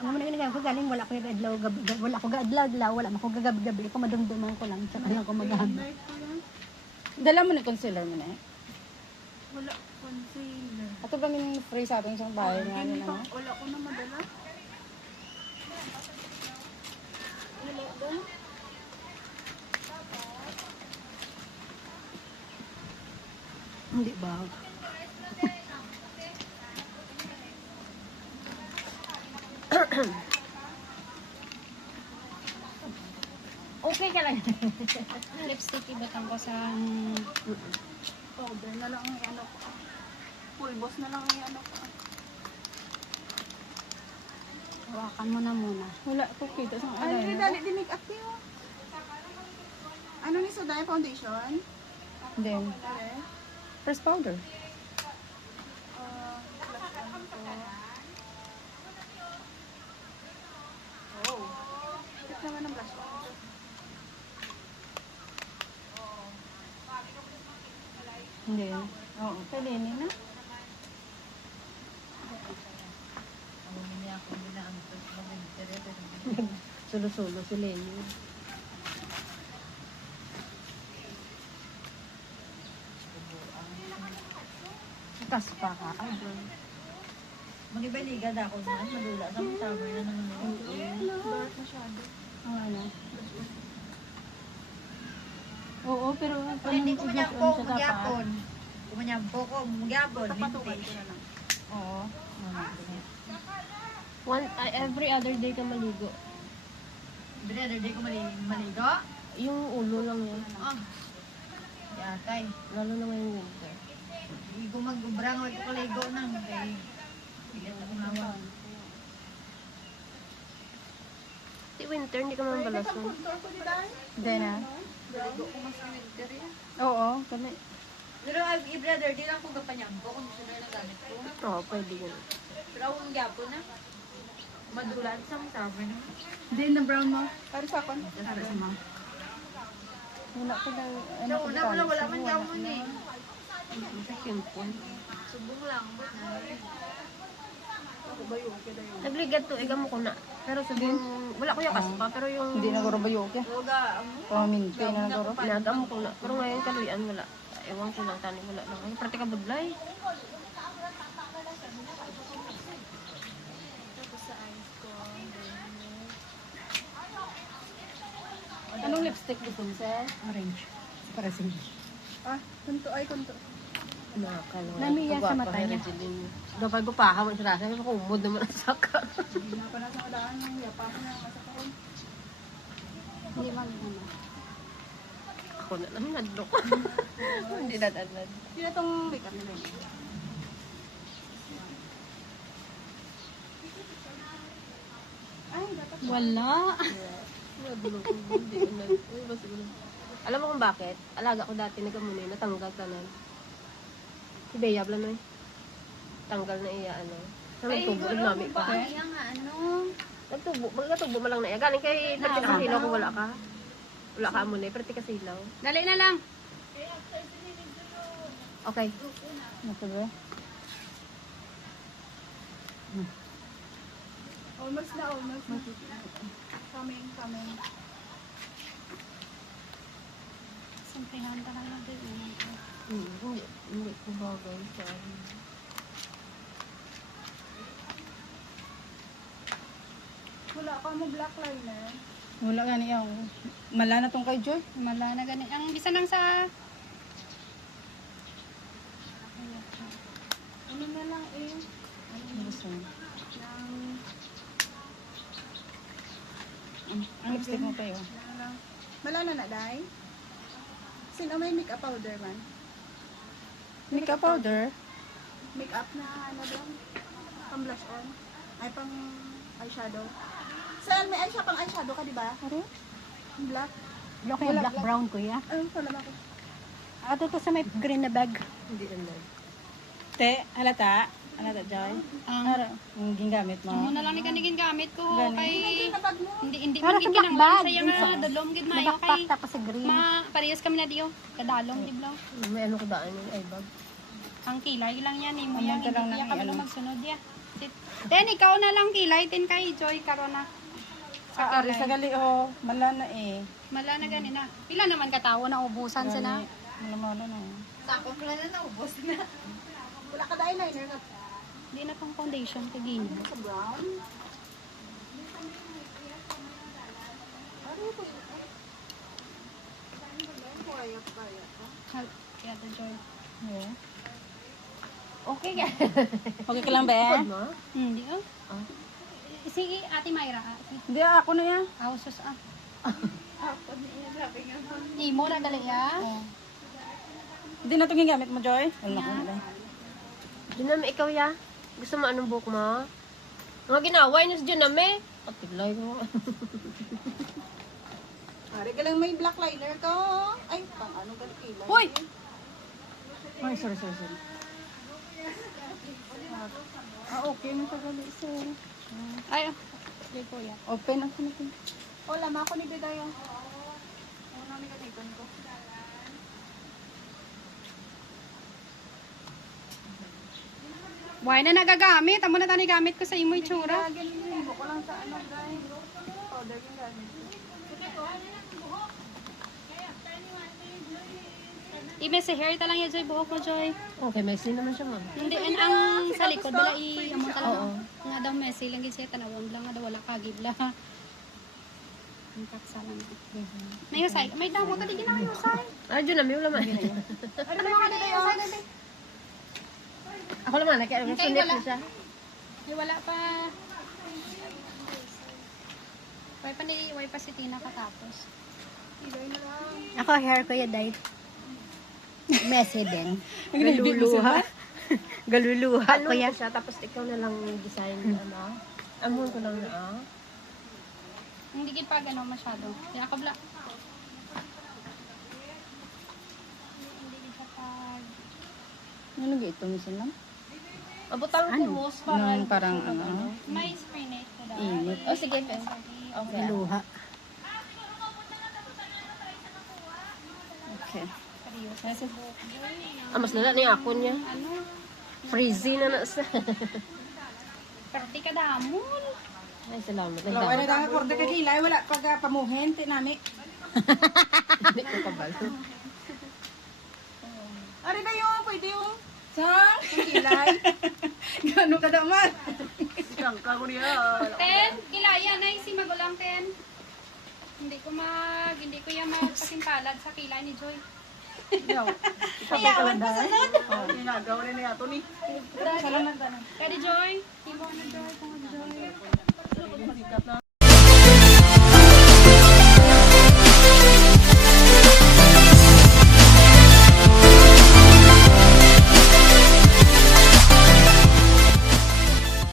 Ang mga naging ko galing, wala ko yung adlaw, wala ko adlaw, wala ko gagabi-gabi. Kung madumduman ko lang, tsaka lang ko maghamit. Dala mo na concealer mo na eh. Wala concealer. Ato ba min free sa ating isang bahay nga Hindi nila pa, no? wala ko na madala. Wala ba? Hindi ba? Okay ka lang. Lipstick ibutang ko sa Powder na lang ang ano ko. Pulbos na lang ang ano ko. Hawakan mo na muna. Wala ko kita sa Ano ano. ni dali di make up niyo? Ano ni Suday foundation? Then, Okay. first powder. Blush on ko. Oh. Ito naman ang blush on. Hindi. Oo, pwede na. Sulo-sulo si Leo. Kaspa ka. Ay, girl. Magibaligan ako man, madula sa summer na naman ako. Dark masyado. Ang ano. Oo, pero Hindi ko i-blush manyampo, on sa tapat. magyapon. Kumanyampo ko, magyapon. Tapatukan Hindi. ko na lang. Oo. every other day ka maligo. Brother, di ko maligo. Yung ulo lang yun. Oh. Yatay. Lalo na ngayong winter. Hindi ko mag-ubrang, huwag ko kaligo nang. Kaya, bigat ako nawa. Di winter, hindi ka man balas Ito nun. contour ko di dahil. Hindi na. Baligo ko mas winter yan. Oo, kami. Pero brother, di lang ko kapanyampo kung gusto na lang gamit ko. Oo, pwede yun. Pero akong gyapon na. Madulan sa summer naman. Hindi na brown mo. Para sa akin. Para sa mga. Wala ko lang. Sa una, wala man gyapon eh. Second point. Subong lang. Ako ba yun? Kaya yun. Nagligat to, igam ko na. Pero sabihin, wala ko yung kaspa, pero yung... Hindi na guro ba yoke? Huwag Paminti na guro. Nagam ko na. Pero ngayon kaluyan, wala. Ewan ko lang, tani, wala lang. Ay, pratika budlay. Tapos sa eyes ko. Anong lipstick gusto mo, sir? Orange. Para sa Ah, kunto ay kunto. Nakakalawa. Namiya sa mata niya. Dapat ko pa, hawan sa rasa. Kumod naman ang saka. Hindi na pa nasa ulaan ng yapa ko na masakon. Hindi man ano. Ako na lang nadlok. Hindi nadalad. Yun na itong make up nila. Ay, dapat Wala. Nadlok. Hindi na. Alam mo kung bakit? Alaga ko dati nagamunay, natanggal tanan. Si Bea, alam mo eh. Tanggal na iya, ano. Sa nagtubo, nagnami pa. Kaya nga, ano? Nagtubo mo lang na iya. Galing kay Perti Kasilaw kung wala ka. Wala ka mo na eh, Perti Kasilaw. Dali na lang. Okay. Ito ba? almost na, almost na. Coming, coming. Siyempre, handa ka lang din. Hindi ko bagay sa Wala ka mo black liner. Wala nga niya. Mala na tong kay Joy. Mala na ganun. Ang isa lang sa... Ano na lang eh. Ano gusto mo? Ng... Ang lipstick mo tayo. Mala na na, Day? Sino may makeup powder man? Makeup powder. Makeup na ano doon? Pang blush on? Ay, pang eyeshadow? Saan may eyeshadow? Pang eyeshadow ka, di ba? Ano? Black? Wala ko yung black brown kuya. Ayun pala ako. Ato to sa may green na bag. hindi na. Te, halata. Halata, Joy. Ara, yung gingamit mo. Ano na lang ni kanigin gamit ko Gani. kay... Ay, nabag mo. Hindi Para man sa gid kinang bakbag. saya nga dalom gid mayo Nabakpak kay... tapos sa green. Parehas kami na diyo. Kadalong di blaw. May ano ko daan yun, ay bag. Ang kilay lang yan eh. Mo Aman yan. ka lang Hindi ng kaya kami ano. na magsunod ya. Ten, ikaw na lang kilay. Ten kay Joy, karon na. Sa ari sa gali oh. Mala na eh. Mala na ganina. Pila naman katawo na ubusan sa na. Mala na. Wala ka dahil liner ka. Hindi na pang foundation kay Gino. Sa brown. Kaya to Joy. Yeah. Okay ka. Okay ka lang ba? Ikod mo? Hindi oh. Sige, Ate Myra. Hindi ako na yan. Houses ah. Di mo na dali ya. Hindi na ito gamit mo, Joy. Wala ko na. Juname, ikaw ya? Gusto mo anong book mo? Mga ginaway niyo sa Juname. Patiglay ko. Ari ka lang may black liner ko. Ay, pang ano ka kilay. Hoy! Ay, sorry. Okay na sa gali, sir. Ay, sige po ya. Open ang kanitin. O, lama ko ni Didayo. Ano namin katipan ko. Why na nagagamit? Amo na tani gamit ko sa imo itsura. Ganun ko lang sa ano, guys. Powder yung gamit ko. Ime sa hair ta lang ya Joy, buhok mo Joy. Okay, messy naman siya, ma'am. Hindi and ang sa likod dala amo talaga. Nga daw messy lang gid siya tanawon lang nga daw wala kagibla. Ang kaksa lang. May usay, may damo ka di ginawa usay. Ah, Juname, wala man. Ano naman ka Didayo? Ako naman, kaya Okay, sunit wala. ko siya. Ay wala pa. Way pa si Tina katapos. Ako hair ko ya dahil. Messy din. Galuluha. Galuluha Ano ko siya, tapos ikaw na lang design, ano? Amon ko lang na, Hindi gid pa ano masyado. Kaya kabla. Hindi gid sa pag Ano gito minsan lang? Abutang ko mos para Nung parang ano? may spray net ko daw. Init. Oh, sige. Okay. Luha. Okay. Ah, mas lala niya ako niya. Ano? Freezing na sa. Perti ka damon. Ay, salamat. Wala na dahil korte ka kilay. Wala pag pamuhin. Tinami. Hindi ko kabalo. Ari Dayo, pwede yung Sang? Kilay. Gano'n ka daman? sangka ko niya. Ten, kilaya na si magulang ten. Hindi ko ya magpasimpalad sa kilay ni Joy. Ayawan pa sa nun. Ginagawa rin niya ito ni. Kaya di Joy, Timo na Joy, kung Joy.